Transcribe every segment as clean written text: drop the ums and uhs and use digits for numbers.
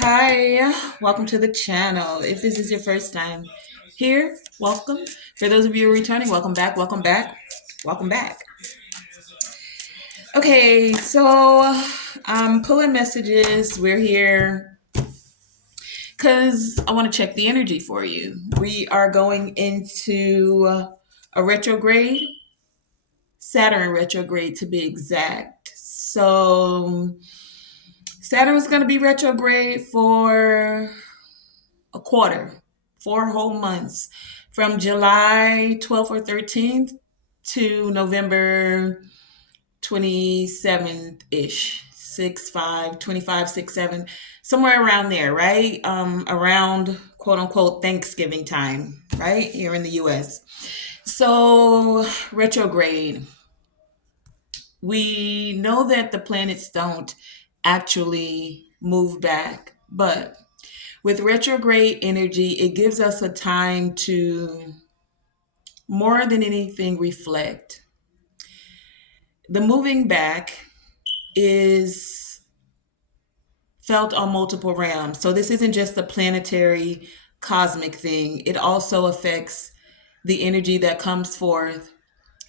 Hi, welcome to the channel. If this is your first time here, welcome. For those of you returning, welcome back, welcome back, welcome back. Okay, so I'm pulling messages. We're here because I want to check the energy for you. We are going into a retrograde, Saturn retrograde to be exact. So Saturn is going to be retrograde for a quarter, 4 whole months, from July 12th or 13th to November 27th ish, 6, 5, 25, 6, 7, somewhere around there, right? Around quote unquote Thanksgiving time, right? Here in the US. So, retrograde. We know that the planets don't actually move back, but with retrograde energy, it gives us a time to more than anything reflect. The moving back is felt on multiple realms. So this isn't just a planetary cosmic thing. It also affects the energy that comes forth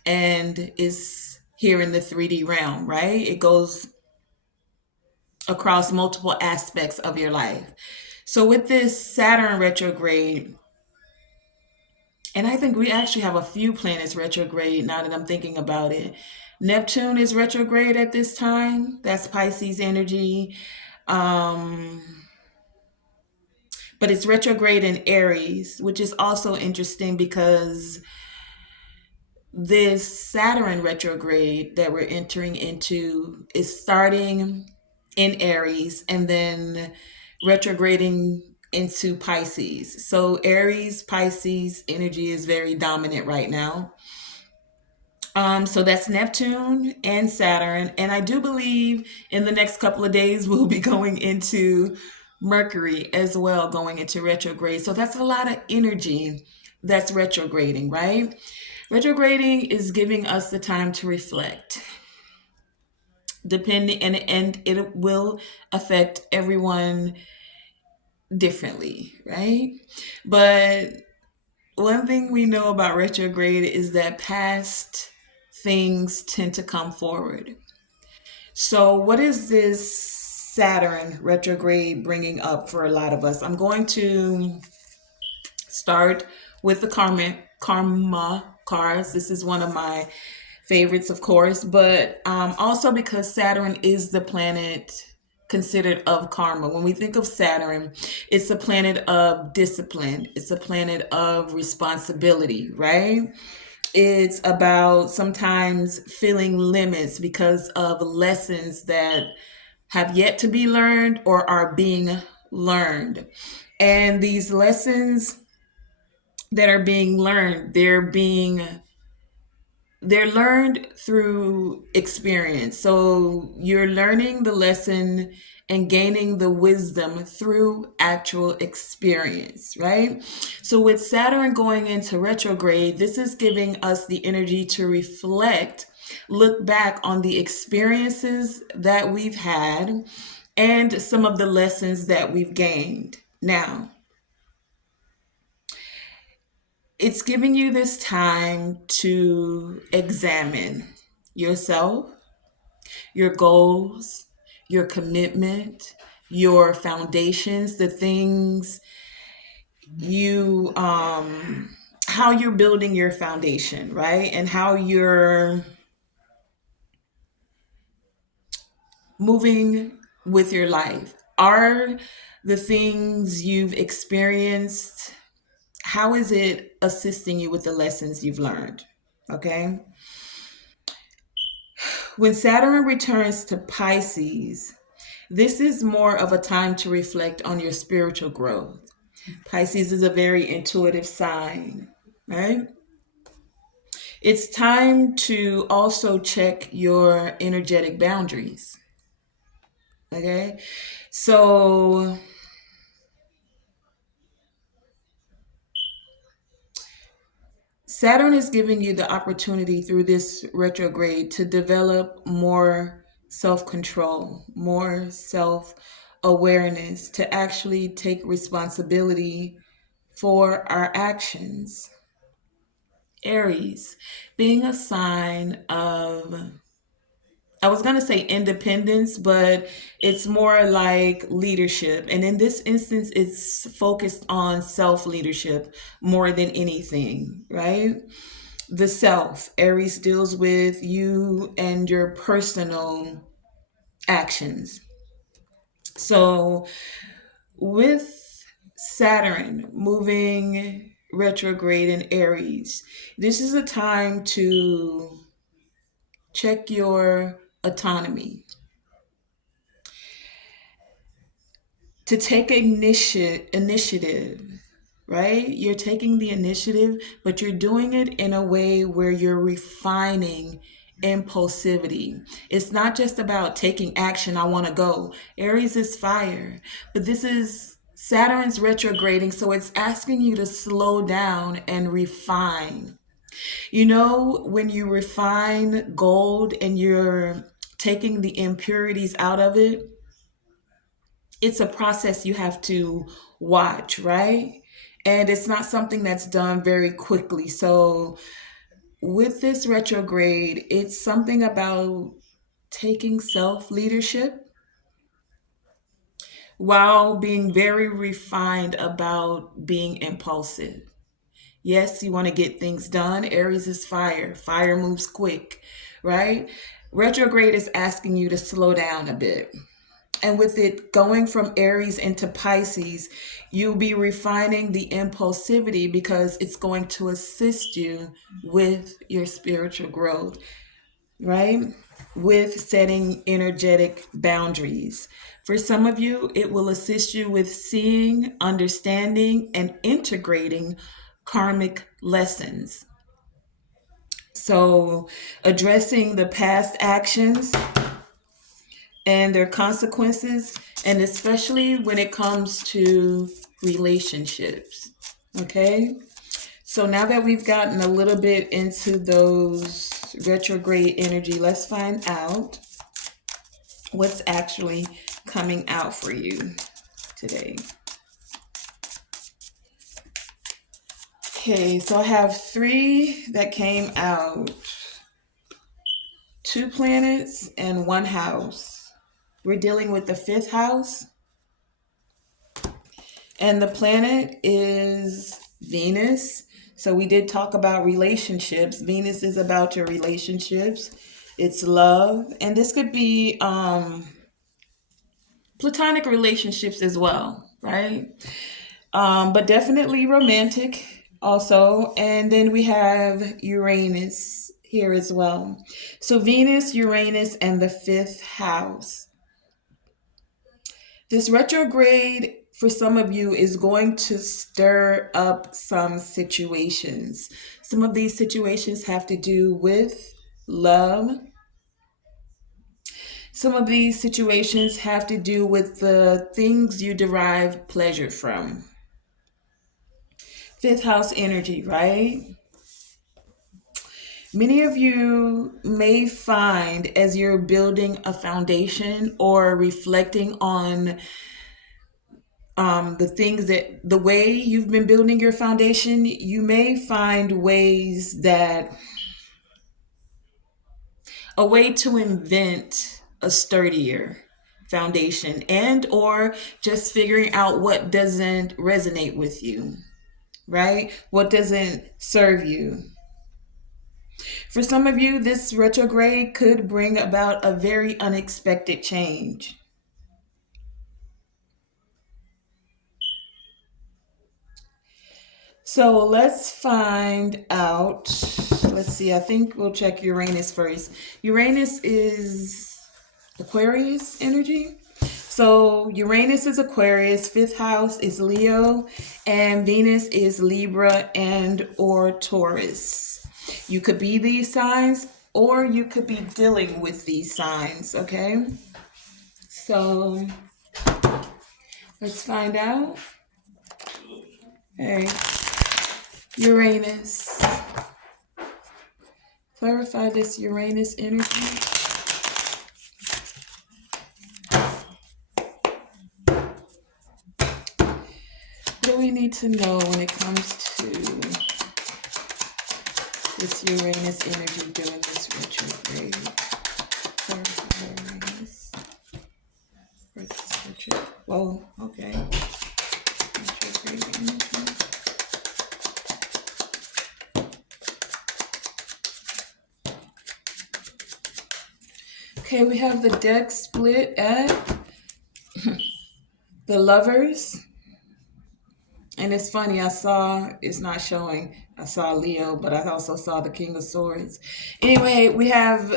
and is here in the 3D realm, right? It goes across multiple aspects of your life. So with this Saturn retrograde, and I think we actually have a few planets retrograde now that I'm thinking about it. Neptune is retrograde at this time. That's Pisces energy. Um, but it's retrograde in Aries, which is also interesting because this Saturn retrograde that we're entering into is starting in Aries and then retrograding into Pisces. So Aries, Pisces energy is very dominant right now. So that's Neptune and Saturn. And I do believe in the next couple of days we'll be going into Mercury as well, going into retrograde. So that's a lot of energy that's retrograding, right? Retrograding is giving us the time to reflect. Depending and it will affect everyone differently, right? But one thing we know about retrograde is that past things tend to come forward. So, what is this Saturn retrograde bringing up for a lot of us? I'm going to start with the karma cards. This is one of my favorites, of course, but also because Saturn is the planet considered of karma. When we think of Saturn, it's a planet of discipline, it's a planet of responsibility, right? It's about sometimes feeling limits because of lessons that have yet to be learned or are being learned. And these lessons that are being learned, they're learned through experience. So you're learning the lesson and gaining the wisdom through actual experience, right? So with Saturn going into retrograde, this is giving us the energy to reflect, look back on the experiences that we've had and some of the lessons that we've gained. Now, it's giving you this time to examine yourself, your goals, your commitment, your foundations, the things you how you're building your foundation, right? And how you're moving with your life. Are the things you've experienced, how is it assisting you with the lessons you've learned? Okay? When Saturn returns to Pisces, this is more of a time to reflect on your spiritual growth. Pisces is a very intuitive sign, right? It's time to also check your energetic boundaries. Okay? So Saturn is giving you the opportunity through this retrograde to develop more self control, more self awareness to actually take responsibility for our actions. Aries, being a sign of, I was going to say independence, but it's more like leadership. And in this instance, it's focused on self leadership more than anything, right? The self. Aries deals with you and your personal actions. So, with Saturn moving retrograde in Aries, this is a time to check your autonomy, to take initiative, right? You're taking the initiative, but you're doing it in a way where you're refining impulsivity. It's not just about taking action, I want to go. Aries is fire, but this is Saturn's retrograding, so it's asking you to slow down and refine. You know, when you refine gold and you're taking the impurities out of it, it's a process you have to watch, right? And it's not something that's done very quickly. So, with this retrograde, it's something about taking self leadership while being very refined about being impulsive. Yes, you want to get things done. Aries is fire, fire moves quick, right? Retrograde is asking you to slow down a bit. And with it going from Aries into Pisces, you'll be refining the impulsivity because it's going to assist you with your spiritual growth, right? With setting energetic boundaries. For some of you, it will assist you with seeing, understanding, and integrating karmic lessons. So, addressing the past actions and their consequences, and especially when it comes to relationships. Okay? So now that we've gotten a little bit into those retrograde energy, let's find out what's actually coming out for you today. Okay, so I have three that came out, two planets and one house. We're dealing with the fifth house. And the planet is Venus. So we did talk about relationships. Venus is about your relationships. It's love. And this could be platonic relationships as well, right? But definitely romantic also. And then we have Uranus here as well. So Venus, Uranus, and the fifth house. This retrograde for some of you is going to stir up some situations. Some of these situations have to do with love. Some of these situations have to do with the things you derive pleasure from. Fifth house energy, right? Many of you may find as you're building a foundation or reflecting on the things that the way you've been building your foundation, you may find ways that a way to invent a sturdier foundation, and or just figuring out what doesn't resonate with you, right? What doesn't serve you. For some of you, this retrograde could bring about a very unexpected change. So let's find out. Let's see, I think we'll check Uranus first. Uranus is Aquarius energy. So Uranus is Aquarius, fifth house is Leo, and Venus is Libra and or Taurus. You could be these signs or you could be dealing with these signs, okay? So let's find out. Hey, Uranus. Clarify this Uranus energy. we need to know when it comes to this Uranus energy during this retrograde? For Uranus versus retrograde. Whoa, okay. Retrograde energy. Okay, we have the deck split at the Lovers. And it's funny, it's not showing, I saw Leo, but I also saw the King of Swords. Anyway, we have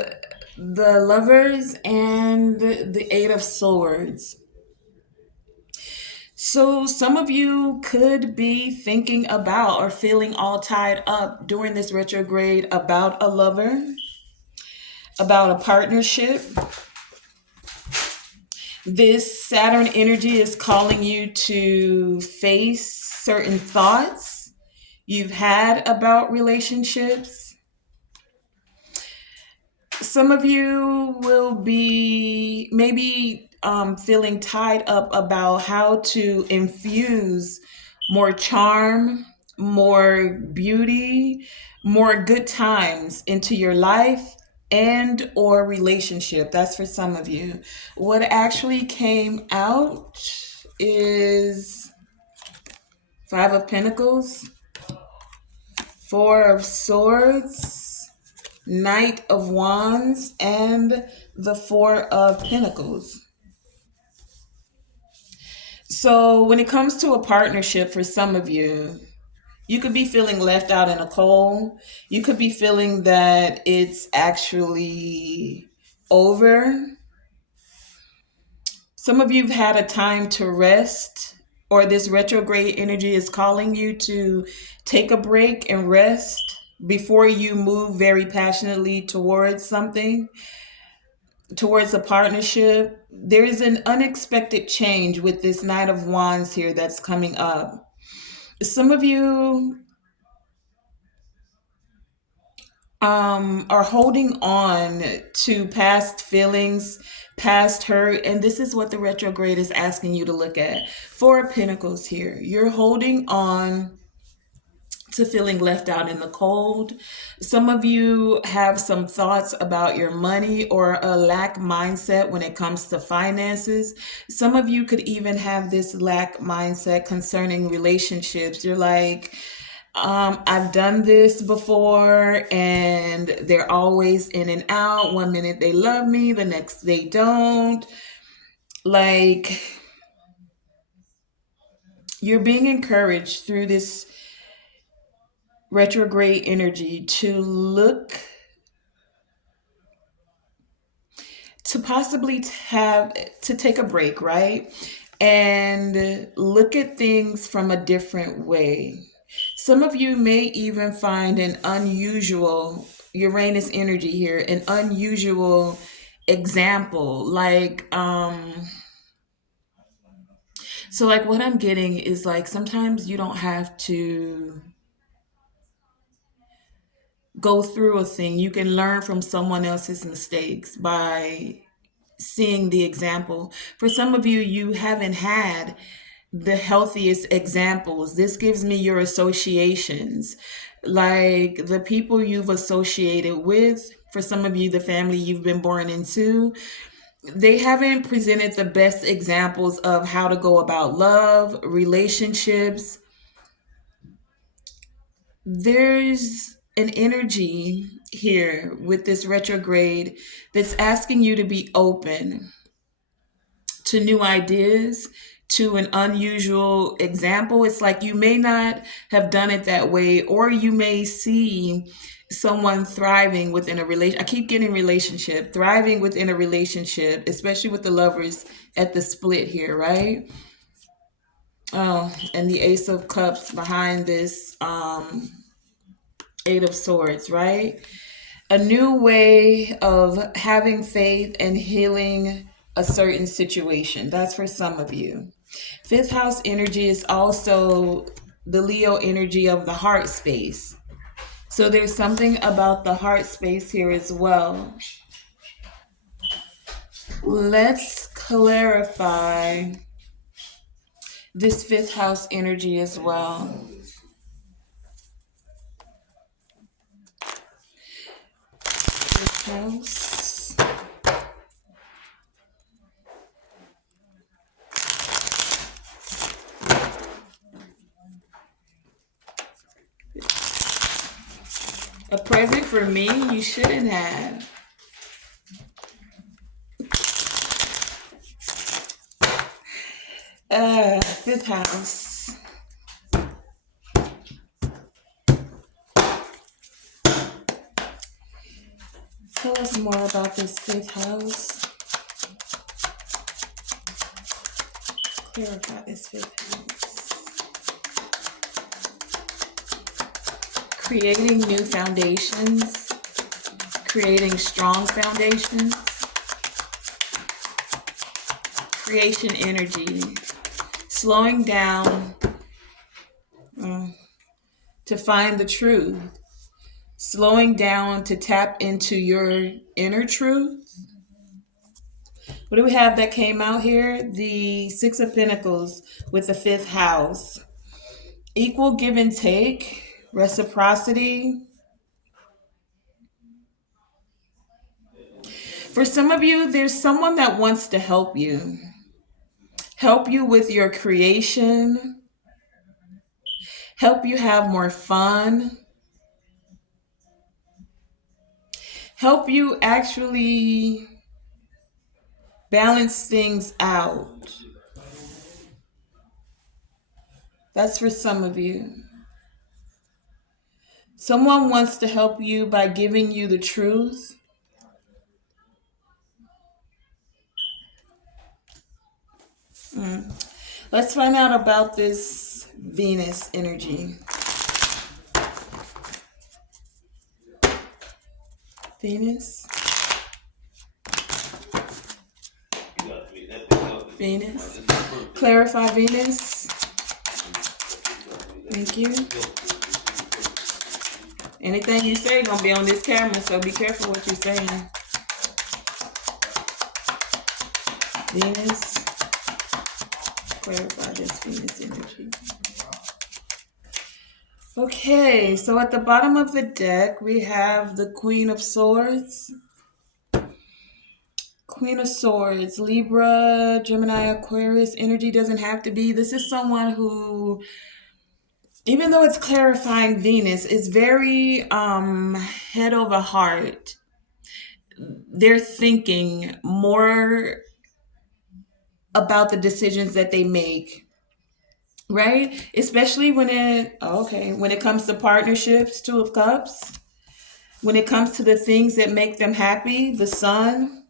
the Lovers and the Eight of Swords. So some of you could be thinking about or feeling all tied up during this retrograde about a lover, about a partnership. This Saturn energy is calling you to face certain thoughts you've had about relationships. Some of you will be maybe feeling tied up about how to infuse more charm, more beauty, more good times into your life and or relationship. That's for some of you. What actually came out is Five of Pentacles, Four of Swords, Knight of Wands, and the Four of Pentacles. So when it comes to a partnership, for some of you, you could be feeling left out in the cold. You could be feeling that it's actually over. Some of you have had a time to rest, or this retrograde energy is calling you to take a break and rest before you move very passionately towards something, towards a partnership. There is an unexpected change with this Knight of Wands here that's coming up. Some of you are holding on to past feelings, past hurt, and this is what the retrograde is asking you to look at. Four of Pentacles here. You're holding on to feeling left out in the cold. Some of you have some thoughts about your money or a lack mindset when it comes to finances. Some of you could even have this lack mindset concerning relationships. You're like, I've done this before and they're always in and out. One minute they love me, the next they don't. Like, you're being encouraged through this retrograde energy to look, to possibly have to take a break, right? And look at things from a different way. Some of you may even find an unusual Uranus energy here, an unusual example. So like what I'm getting is like sometimes you don't have to go through a thing. You can learn from someone else's mistakes by seeing the example. For some of you, you haven't had the healthiest examples. This gives me your associations, like the people you've associated with. For some of you, the family you've been born into, they haven't presented the best examples of how to go about love, relationships. There's an energy here with this retrograde that's asking you to be open to new ideas, to an unusual example. It's like you may not have done it that way, or you may see someone thriving within a relation. I keep getting relationship, thriving within a relationship, especially with the Lovers at the split here, right? Oh, and the Ace of Cups behind this Eight of Swords, right? A new way of having faith and healing a certain situation. That's for some of you. Fifth house energy is also the Leo energy of the heart space. So there's something about the heart space here as well. Let's clarify this fifth house energy as well. Fifth house. A present for me you shouldn't have. Fifth house. Tell us more about this fifth house. Clarify this fifth house. Creating new foundations. Creating strong foundations. Creation energy. Slowing down to find the truth. Slowing down to tap into your inner truth. What do we have that came out here? The Six of Pentacles with the fifth house. Equal give and take, reciprocity. For some of you, there's someone that wants to help you. Help you with your creation. Help you have more fun. Help you actually balance things out. That's for some of you. Someone wants to help you by giving you the truth. Let's find out about this Venus energy. Venus. Venus. Clarify Venus. Thank you. Anything you say gonna be on this camera, so be careful what you're saying. Venus. Clarify this Venus energy. Okay, so at the bottom of the deck, we have the Queen of Swords. Queen of Swords, Libra, Gemini, Aquarius energy doesn't have to be. This is someone who, even though it's clarifying Venus, is very head over heart. They're thinking more about the decisions that they make, right? Especially when it comes to partnerships, Two of Cups. When it comes to the things that make them happy, the Sun.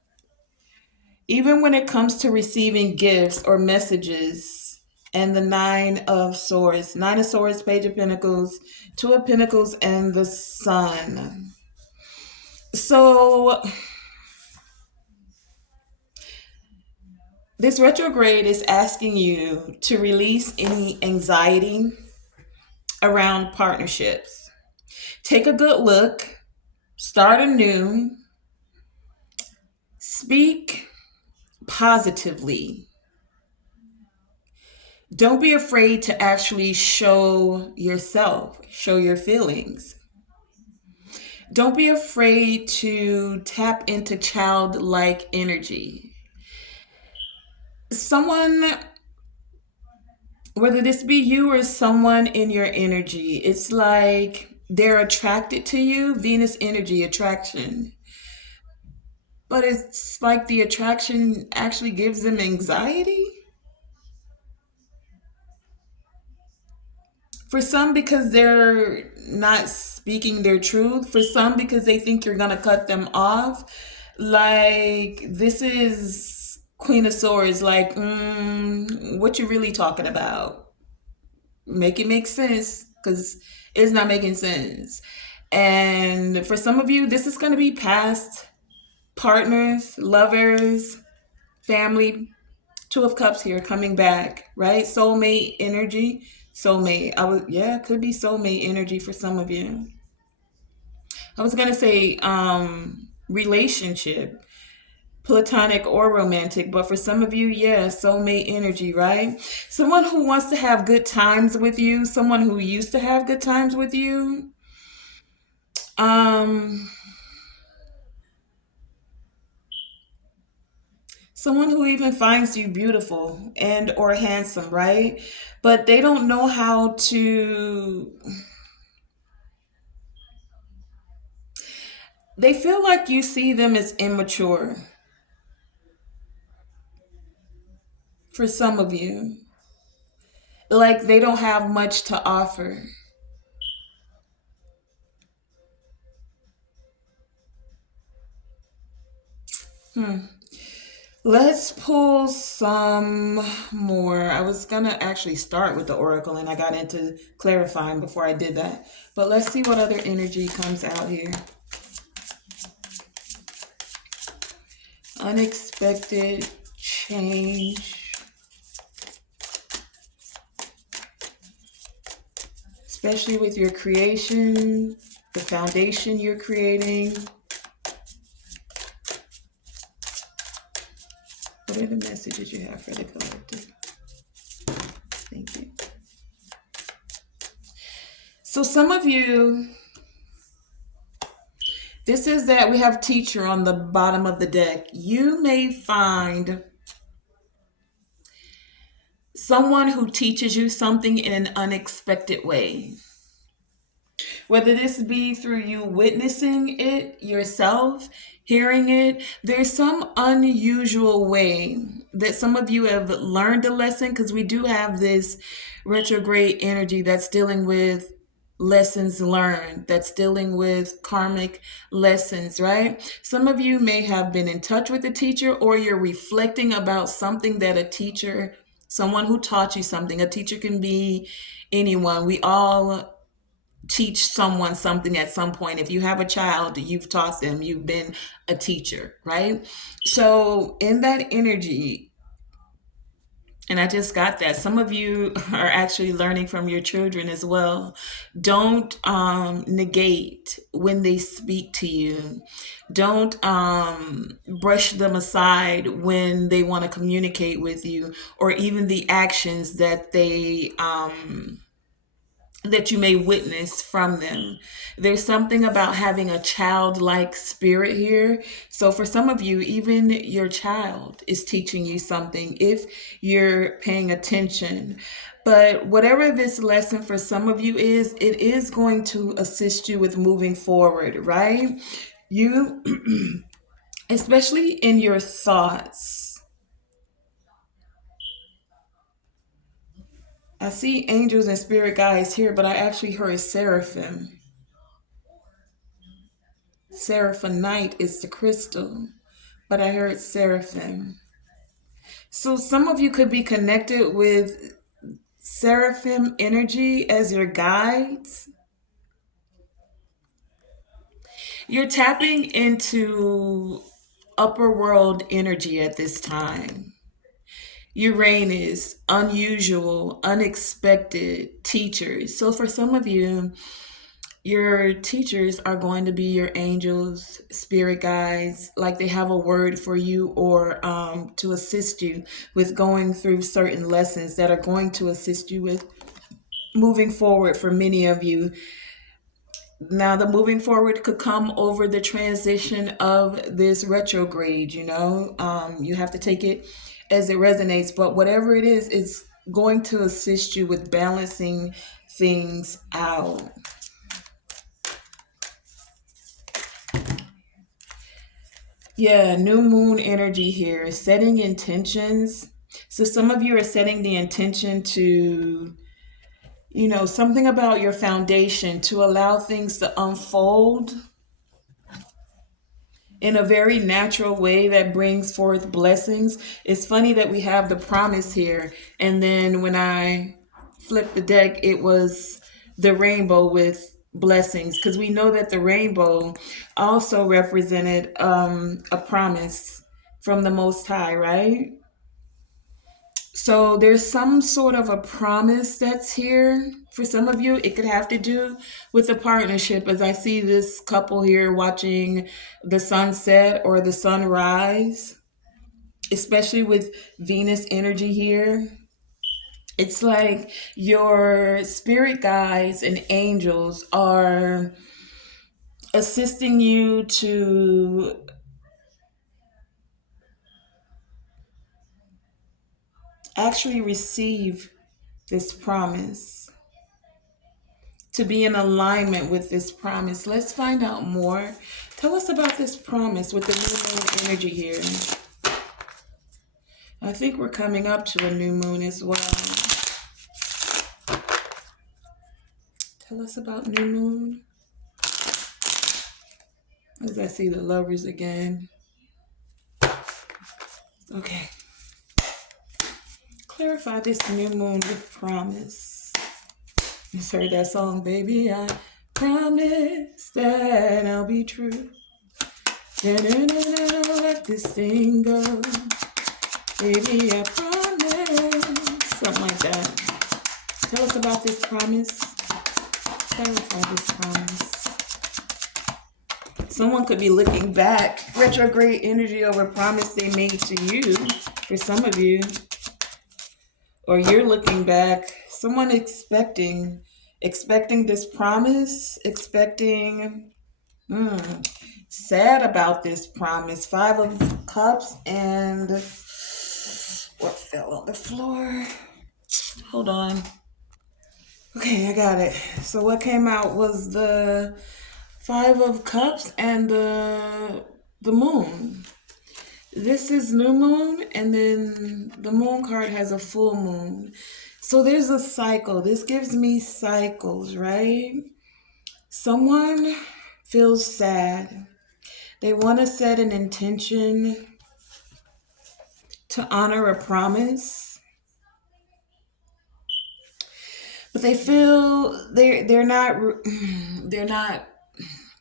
Even when it comes to receiving gifts or messages, and the Nine of Swords. Nine of Swords, Page of Pentacles, Two of Pentacles, and the Sun. So this retrograde is asking you to release any anxiety around partnerships. Take a good look. Start anew. Speak positively. Don't be afraid to actually show yourself, show your feelings. Don't be afraid to tap into childlike energy. Someone, whether this be you or someone in your energy, it's like they're attracted to you, Venus energy, attraction. But it's like the attraction actually gives them anxiety. For some, because they're not speaking their truth. For some, because they think you're going to cut them off. Like, this is Queen of Swords. Like, what you really talking about? Make it make sense, because it's not making sense. And for some of you, this is going to be past partners, lovers, family. Two of Cups here coming back, right? Soulmate energy. Soulmate. Could be soulmate energy for some of you. I was gonna say relationship. platonic or romantic, but for some of you, yeah, soulmate energy, right? Someone who wants to have good times with you, someone who used to have good times with you. Um, Someone who even finds you beautiful and or handsome, right? But they don't know how to, they feel like you see them as immature for some of you. Like they don't have much to offer. Hmm. Let's pull some more. I was gonna actually start with the oracle and I got into clarifying before I did that. But let's see what other energy comes out here. Unexpected change, especially with your creation, the foundation you're creating. What are the messages you have for the collective? Thank you. So some of you, this is that we have teacher on the bottom of the deck. You may find someone who teaches you something in an unexpected way. Whether this be through you witnessing it yourself, hearing it, there's some unusual way that some of you have learned a lesson because we do have this retrograde energy that's dealing with lessons learned, that's dealing with karmic lessons, right? Some of you may have been in touch with a teacher or you're reflecting about something that a teacher, someone who taught you something, a teacher can be anyone. We all teach someone something at some point. If you have a child, you've taught them, you've been a teacher, right? So, in that energy, and I just got that. Some of you are actually learning from your children as well. Don't negate when they speak to you. Don't brush them aside when they want to communicate with you, or even the actions that you may witness from them. There's something about having a childlike spirit here. So for some of you, even your child is teaching you something if you're paying attention. But whatever this lesson for some of you is, it is going to assist you with moving forward, right? You, especially in your thoughts. I see angels and spirit guides here, but I actually heard seraphim. Seraphonite is the crystal, but I heard seraphim. So some of you could be connected with seraphim energy as your guides. You're tapping into upper world energy at this time. Uranus, unusual, unexpected teachers. So for some of you, your teachers are going to be your angels, spirit guides, like they have a word for you or to assist you with going through certain lessons that are going to assist you with moving forward for many of you. Now, the moving forward could come over the transition of this retrograde, you have to take it as it resonates, but whatever it is, it's going to assist you with balancing things out. Yeah, new moon energy here, setting intentions. So some of you are setting the intention to, something about your foundation to allow things to unfold in a very natural way that brings forth blessings. It's funny that we have the promise here. And then when I flipped the deck, it was the rainbow with blessings because we know that the rainbow also represented a promise from the Most High, right? So there's some sort of a promise that's here. For some of you, it could have to do with a partnership, as I see this couple here watching the sunset or the sunrise, especially with Venus energy here. It's like your spirit guides and angels are assisting you to actually receive this promise, to be in alignment with this promise. Let's find out more. Tell us about this promise with the new moon energy here. I think we're coming up to a new moon as well. Tell us about new moon. As I see the lovers again. Okay. Clarify this new moon with promise. Just heard that song, baby. I promise that I'll be true. Da-da-da-da, let this thing go. Baby, I promise. Something like that. Tell us about this promise. Clarify this promise. Someone could be looking back. Retrograde energy over promise they made to you, for some of you. Or you're looking back. Someone expecting this promise, sad about this promise. Five of Cups and what fell on the floor? Hold on. Okay, I got it. So what came out was the Five of Cups and the Moon. This is new moon, and then the moon card has a full moon. So there's a cycle. This gives me cycles, right? Someone feels sad. They want to set an intention to honor a promise, but they feel they're not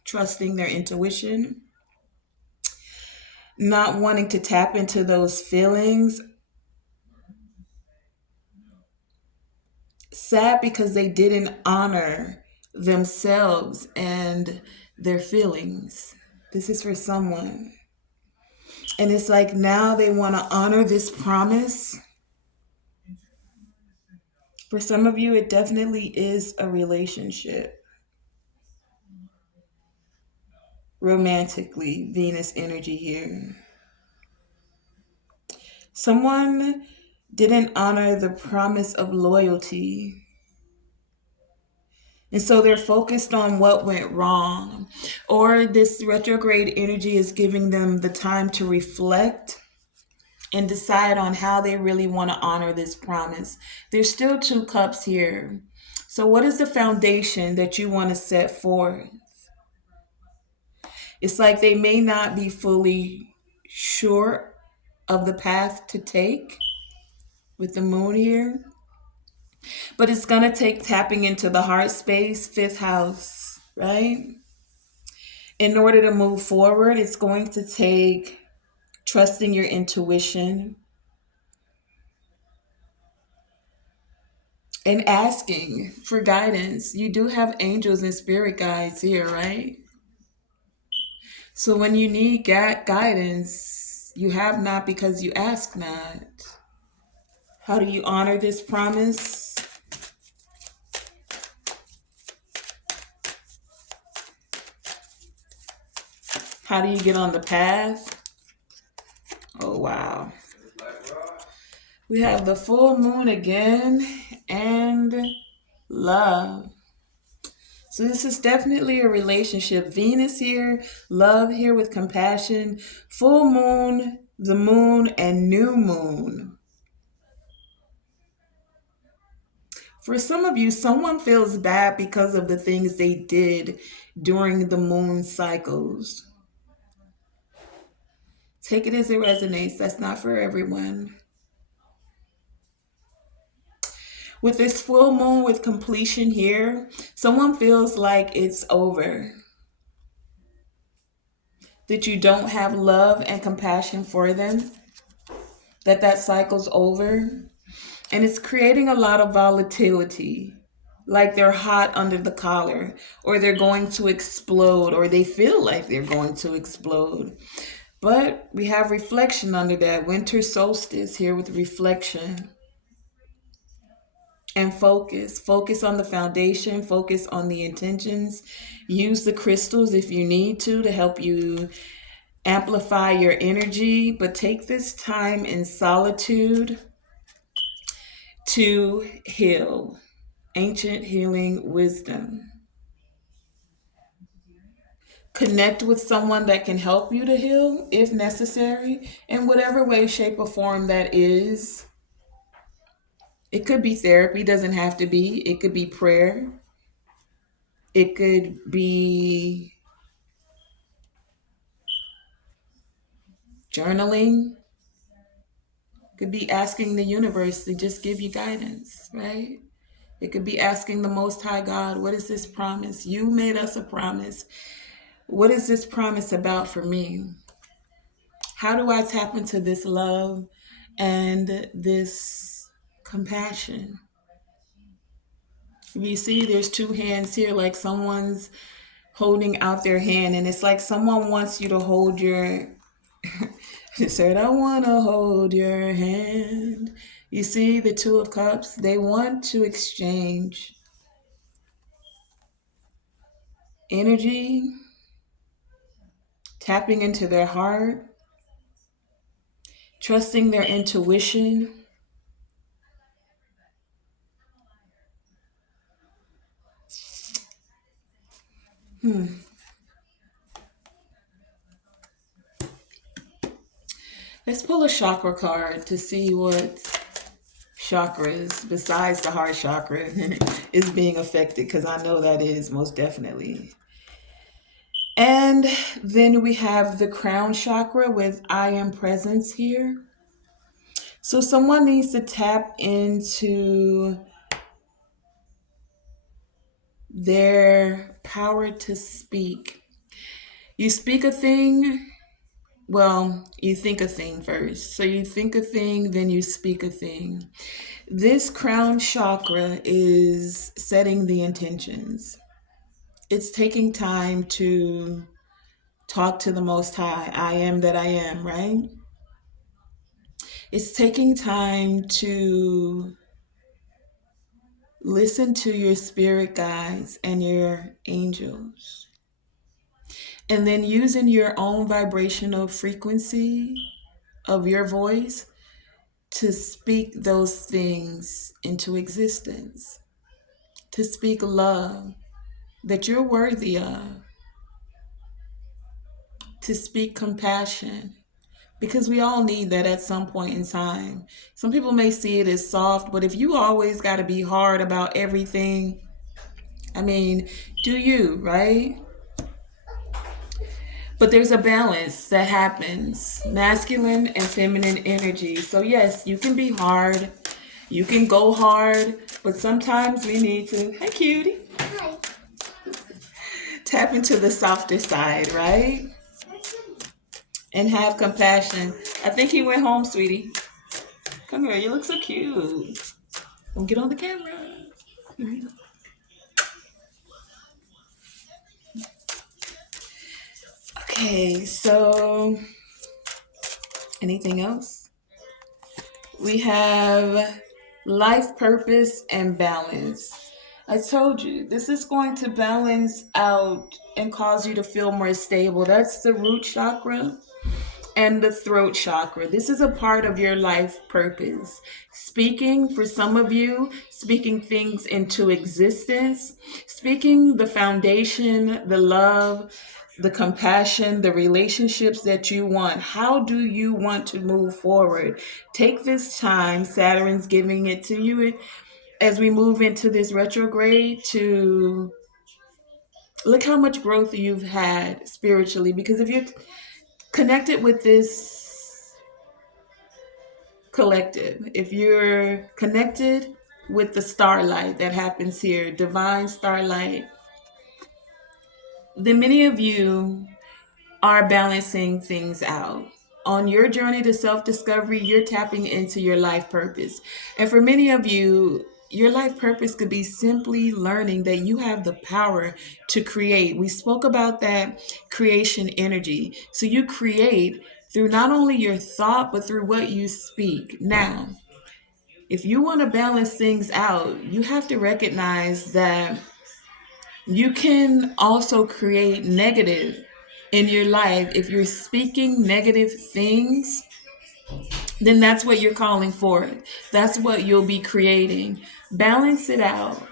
trusting their intuition, not wanting to tap into those feelings. Sad because they didn't honor themselves and their feelings. This is for someone. And it's like now they want to honor this promise. For some of you, it definitely is a relationship. Romantically, Venus energy here. Someone didn't honor the promise of loyalty. And so they're focused on what went wrong. Or this retrograde energy is giving them the time to reflect and decide on how they really want to honor this promise. There's still two cups here. So, what is the foundation that you want to set forth? It's like they may not be fully sure of the path to take with the moon here, but it's going to take tapping into the heart space, fifth house, right? In order to move forward, it's going to take trusting your intuition and asking for guidance. You do have angels and spirit guides here, right? So when you need guidance, you have not because you ask not. How do you honor this promise? How do you get on the path? Oh, wow. We have the full moon again and love. So this is definitely a relationship. Venus here, love here with compassion, full moon, the moon, and new moon. For some of you, someone feels bad because of the things they did during the moon cycles. Take it as it resonates. That's not for everyone. With this full moon with completion here, someone feels like it's over. That you don't have love and compassion for them. That cycle's over. and it's creating a lot of volatility. Like they're hot under the collar, or they're going to explode, or they feel like they're going to explode. But we have reflection under that winter solstice here with reflection and focus. Focus on the foundation, focus on the intentions. Use the crystals if you need to help you amplify your energy, but take this time in solitude to heal. Ancient healing wisdom. Connect with someone that can help you to heal if necessary, in whatever way, shape, or form that is. It could be therapy, doesn't have to be. It could be prayer. It could be journaling. It could be asking the universe to just give you guidance, right? It could be asking the Most High God, what is this promise? You made us a promise. What is this promise about for me? How do I tap into this love and this compassion? You see, there's two hands here, like someone's holding out their hand, and it's like someone wants you to hold your. She said, I want to hold your hand. You see, the Two of Cups, they want to exchange energy, tapping into their heart, trusting their intuition. Let's pull a chakra card to see what chakras, besides the heart chakra, is being affected, because I know that is most definitely. And then we have the crown chakra with I am presence here. So someone needs to tap into their power to speak. You speak a thing, well, you think a thing first. So you think a thing, then you speak a thing. This crown chakra is setting the intentions. It's taking time to talk to the Most High. I am that I am, right? It's taking time to listen to your spirit guides and your angels. And then using your own vibrational frequency of your voice to speak those things into existence, to speak love that you're worthy of, to speak compassion, because we all need that at some point in time. Some people may see it as soft, but if you always got to be hard about everything, I mean, do you, right? But there's a balance that happens, masculine and feminine energy. So, yes, you can be hard, you can go hard, but sometimes we need to, hey, cutie, tap into the softer side, right? And have compassion. I think he went home, sweetie. Come here, you look so cute. Don't get on the camera. Okay, so anything else? We have life purpose and balance. I told you, this is going to balance out and cause you to feel more stable. That's the root chakra and the throat chakra. This is a part of your life purpose. Speaking, for some of you, speaking things into existence, speaking the foundation, the love, the compassion, the relationships that you want. How do you want to move forward? Take this time, Saturn's giving it to you as we move into this retrograde, to look how much growth you've had spiritually. Because if you're connected with this collective, if you're connected with the starlight that happens here, divine starlight, then many of you are balancing things out. On your journey to self discovery, you're tapping into your life purpose. And for many of you, your life purpose could be simply learning that you have the power to create. We spoke about that creation energy. So you create through not only your thought, but through what you speak. Now, if you want to balance things out, you have to recognize that you can also create negative in your life. If you're speaking negative things, then that's what you're calling for. That's what you'll be creating. Balance it out.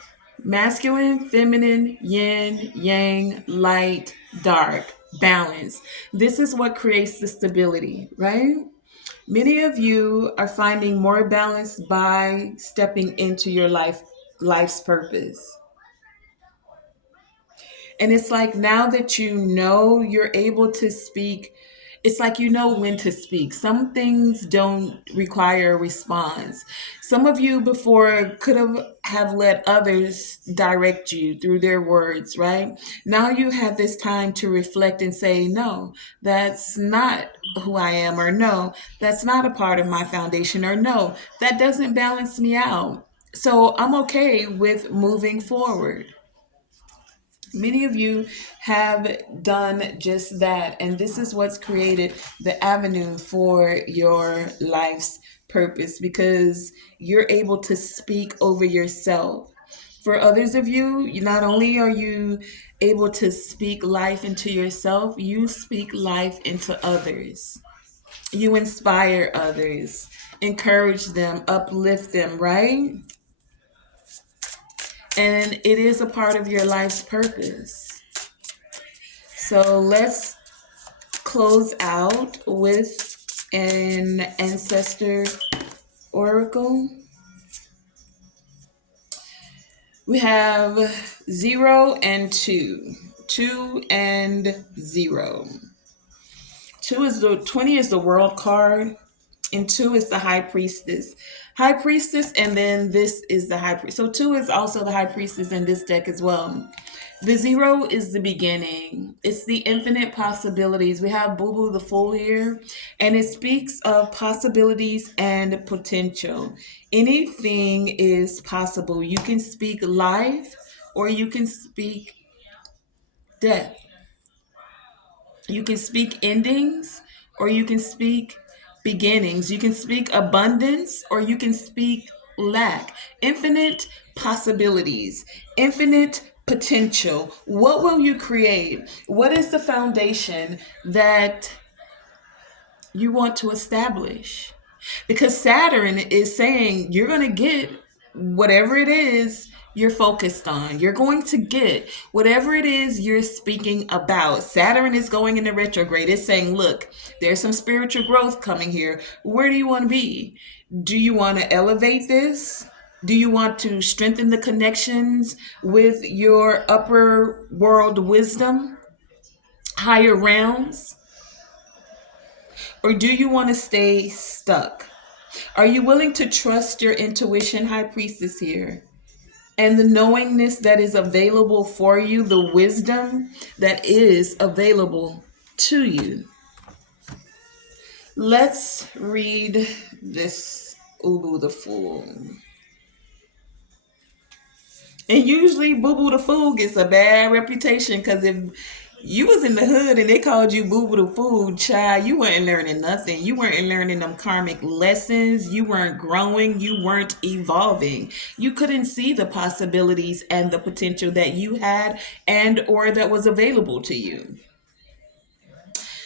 Masculine, feminine, yin, yang, light, dark, balance. This is what creates the stability, right? Many of you are finding more balance by stepping into your life's purpose. And it's like now that you know you're able to speak, it's like you know when to speak. Some things don't require a response. Some of you before could have let others direct you through their words, right? Now you have this time to reflect and say, no, that's not who I am, or no, that's not a part of my foundation, or no, that doesn't balance me out. So I'm okay with moving forward. Many of you have done just that, and this is what's created the avenue for your life's purpose because you're able to speak over yourself. For others of you, not only are you able to speak life into yourself, you speak life into others. You inspire others, encourage them, uplift them, right? And it is a part of your life's purpose. So let's close out with an ancestor oracle. We have 0 and 2. 2 and 0. 20 is the world card, and 2 is the high priestess. High priestess, and then this is the high priest. So 2 is also the high priestess in this deck as well. The 0 is the beginning. It's the infinite possibilities. We have Boo Boo the Fool here, and it speaks of possibilities and potential. Anything is possible. You can speak life or you can speak death. You can speak endings or you can speak beginnings. You can speak abundance or you can speak lack. Infinite possibilities, infinite potential. What will you create? What is the foundation that you want to establish? Because Saturn is saying you're going to get whatever it is you're focused on. You're going to get whatever it is you're speaking about. Saturn is going into retrograde. It's saying, look, there's some spiritual growth coming here. Where do you want to be? Do you want to elevate this? Do you want to strengthen the connections with your upper world wisdom, higher realms? Or do you want to stay stuck? Are you willing to trust your intuition, High Priestess here? And the knowingness that is available for you, the wisdom that is available to you. Let's read this Ubu the Fool. And usually Boo Boo the Fool gets a bad reputation because if you was in the hood and they called you Boo Boo the Fool, child, you weren't learning nothing. You weren't learning them karmic lessons. You weren't growing. You weren't evolving. You couldn't see the possibilities and the potential that you had and or that was available to you.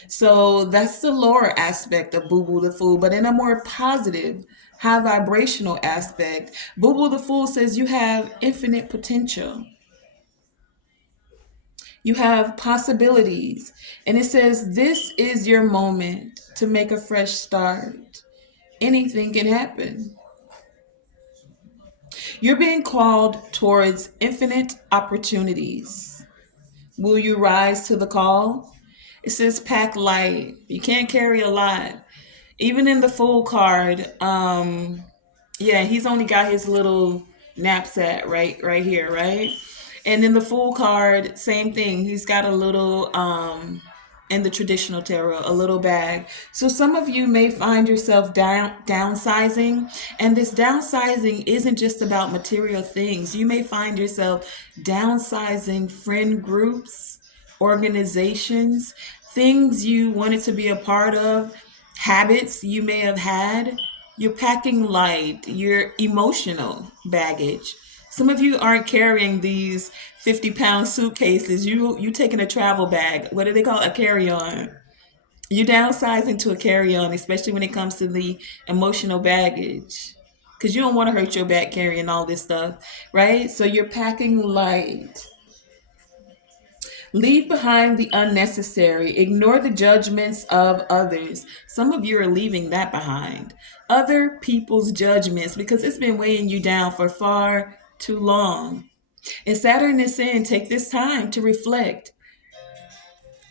So that's the lower aspect of Boo Boo the Fool, but in a more positive, high vibrational aspect, Boo Boo the Fool says you have infinite potential. You have possibilities. And it says this is your moment to make a fresh start. Anything can happen. You're being called towards infinite opportunities. Will you rise to the call? It says pack light. You can't carry a lot. Even in the Fool card, yeah, he's only got his little knapsack right here, right? And in the Fool card, same thing. He's got a little in the traditional tarot, a little bag. So some of you may find yourself downsizing, and this downsizing isn't just about material things. You may find yourself downsizing friend groups, organizations, things you wanted to be a part of, habits you may have had. You're packing light, your emotional baggage. Some of you aren't carrying these 50-pound suitcases. You taking a travel bag. What do they call it? A carry-on. You downsizing to a carry-on, especially when it comes to the emotional baggage. Because you don't want to hurt your back carrying all this stuff, right? So you're packing light. Leave behind the unnecessary. Ignore the judgments of others. Some of you are leaving that behind. Other people's judgments because it's been weighing you down for far too long. And Saturn is saying, take this time to reflect.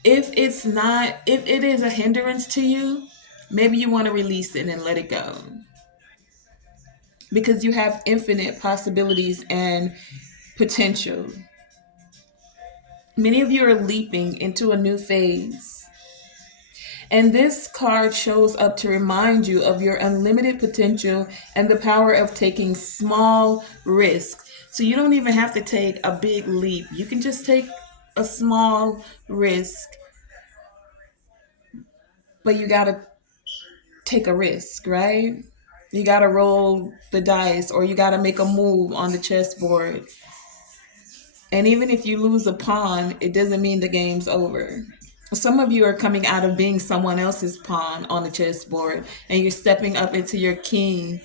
If it is a hindrance to you, maybe you want to release it and let it go. Because you have infinite possibilities and potential. Many of you are leaping into a new phase. And this card shows up to remind you of your unlimited potential and the power of taking small risks. So you don't even have to take a big leap. You can just take a small risk, but you got to take a risk, right? You got to roll the dice or you got to make a move on the chessboard. And even if you lose a pawn, it doesn't mean the game's over. Some of you are coming out of being someone else's pawn on the chessboard and you're stepping up into your king,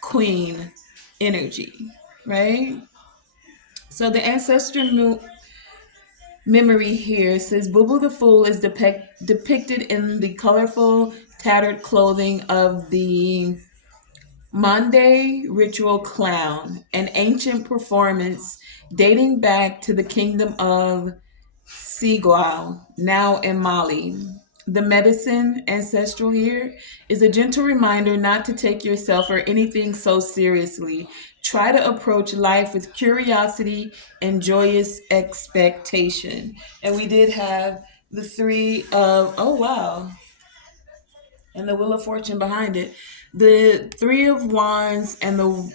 queen energy, right? So the ancestral memory here says Boo the Fool is depicted in the colorful, tattered clothing of the Monday Ritual Clown, an ancient performance dating back to the kingdom of Sigual, now in Mali. The medicine ancestral here is a gentle reminder not to take yourself or anything so seriously. Try to approach life with curiosity and joyous expectation. And we did have the three of, oh wow, and the Wheel of Fortune behind it. The Three of Wands and the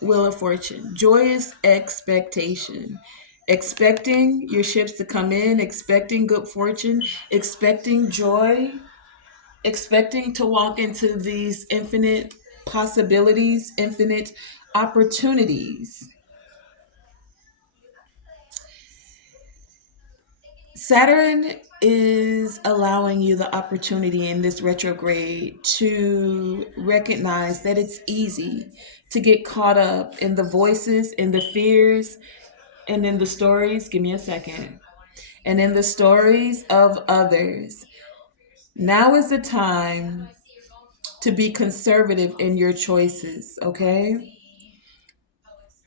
Wheel of Fortune. Joyous expectation. Expecting your ships to come in, expecting good fortune, expecting joy, expecting to walk into these infinite possibilities, infinite opportunities. Saturn is allowing you the opportunity in this retrograde to recognize that it's easy to get caught up in the voices, in the fears, and in the stories. Give me a second. And in the stories of others. Now is the time to be conservative in your choices, okay?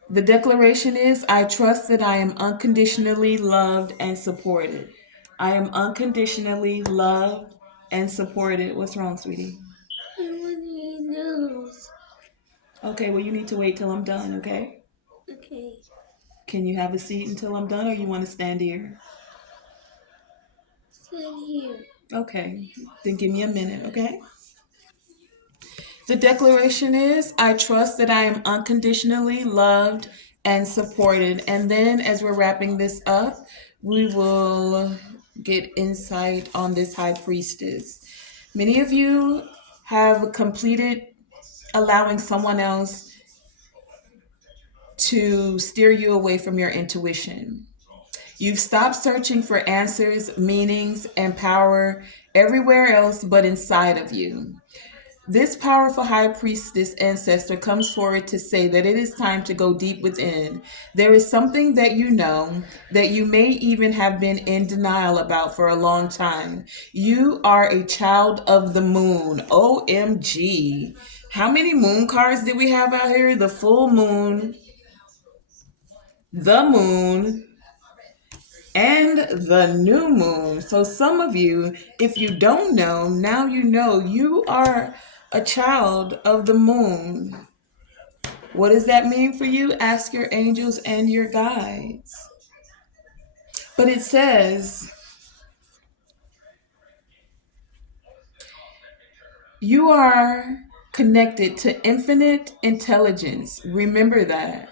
The declaration is I trust that I am unconditionally loved and supported. I am unconditionally loved and supported. What's wrong, sweetie? I want to eat noodles. Okay, well, you need to wait till I'm done, okay? Okay. Can you have a seat until I'm done or you want to stand here? Stand here. Okay, then give me a minute, okay? The declaration is I trust that I am unconditionally loved and supported. And then as we're wrapping this up, we will get insight on this high priestess. Many of you have completed allowing someone else to steer you away from your intuition. You've stopped searching for answers, meanings, and power everywhere else but inside of you. This powerful high priestess ancestor comes forward to say that it is time to go deep within. There is something that you know that you may even have been in denial about for a long time. You are a child of the moon. OMG. How many moon cards did we have out here? The full moon, the moon, and the new moon. So some of you, if you don't know, now you know you are a child of the moon. What does that mean for you? Ask your angels and your guides. But it says You are connected to infinite intelligence. Remember that.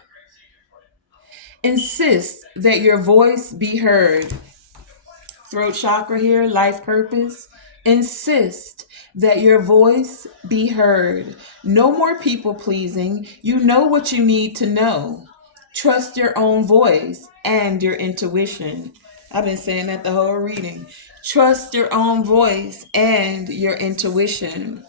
Insist that your voice be heard. Throat chakra here, life purpose. Insist that your voice be heard. No more people pleasing. You know what you need to know. Trust your own voice and your intuition. I've been saying that the whole reading. Trust your own voice and your intuition.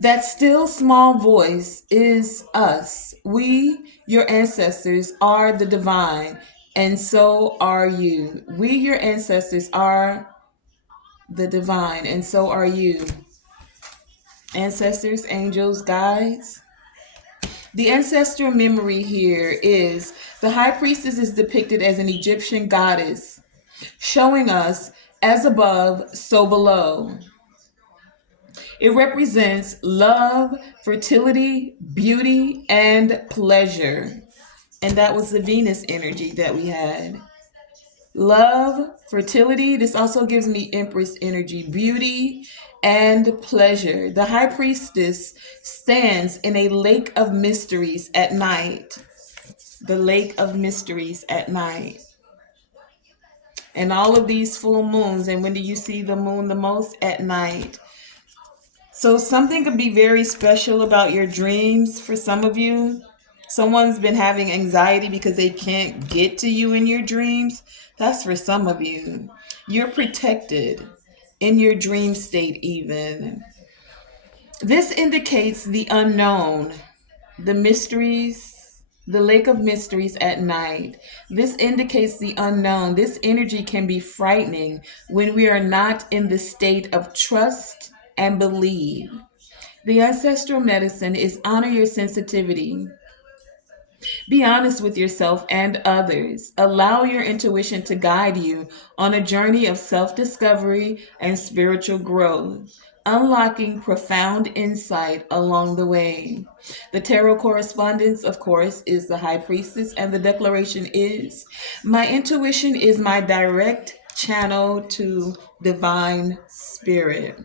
That still small voice is us. We, your ancestors, are the divine, and so are you. We, your ancestors, are the divine, and so are you. Ancestors, angels, guides. The ancestral memory here is the high priestess is depicted as an Egyptian goddess, showing us as above, so below. It represents love, fertility, beauty, and pleasure. And that was the Venus energy that we had. Love, fertility. This also gives me Empress energy, beauty, and pleasure. The high priestess stands in a lake of mysteries at night. The lake of mysteries at night. And all of these full moons. And when do you see the moon the most? At night. So something could be very special about your dreams for some of you. Someone's been having anxiety because they can't get to you in your dreams. That's for some of you. You're protected in your dream state, even. This indicates the unknown, the mysteries, the lake of mysteries at night. This indicates the unknown. This energy can be frightening when we are not in the state of trust and believe. The ancestral medicine is honor your sensitivity. Be honest with yourself and others. Allow your intuition to guide you on a journey of self discovery and spiritual growth, unlocking profound insight along the way. The tarot correspondence, of course, is the high priestess, and the declaration is my intuition is my direct channel to divine spirit.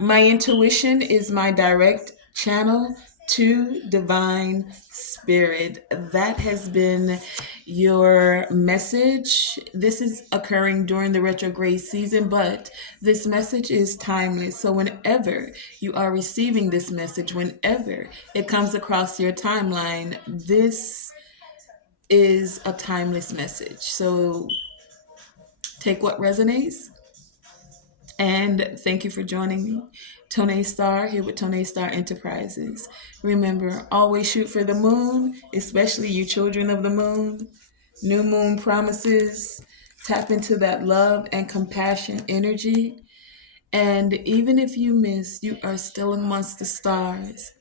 My intuition is my direct channel to divine spirit. That has been your message. This is occurring during the retrograde season, but this message is timeless. So, whenever you are receiving this message, whenever it comes across your timeline, this is a timeless message. So, take what resonates. And thank you for joining me. Tonae Star here with Tonae Star Enterprises. Remember, always shoot for the moon, especially you children of the moon. New moon promises. Tap into that love and compassion energy. And even if you miss, you are still amongst the stars.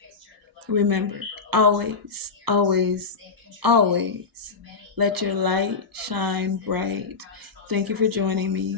Remember, always, always, always let your light shine bright. Thank you for joining me.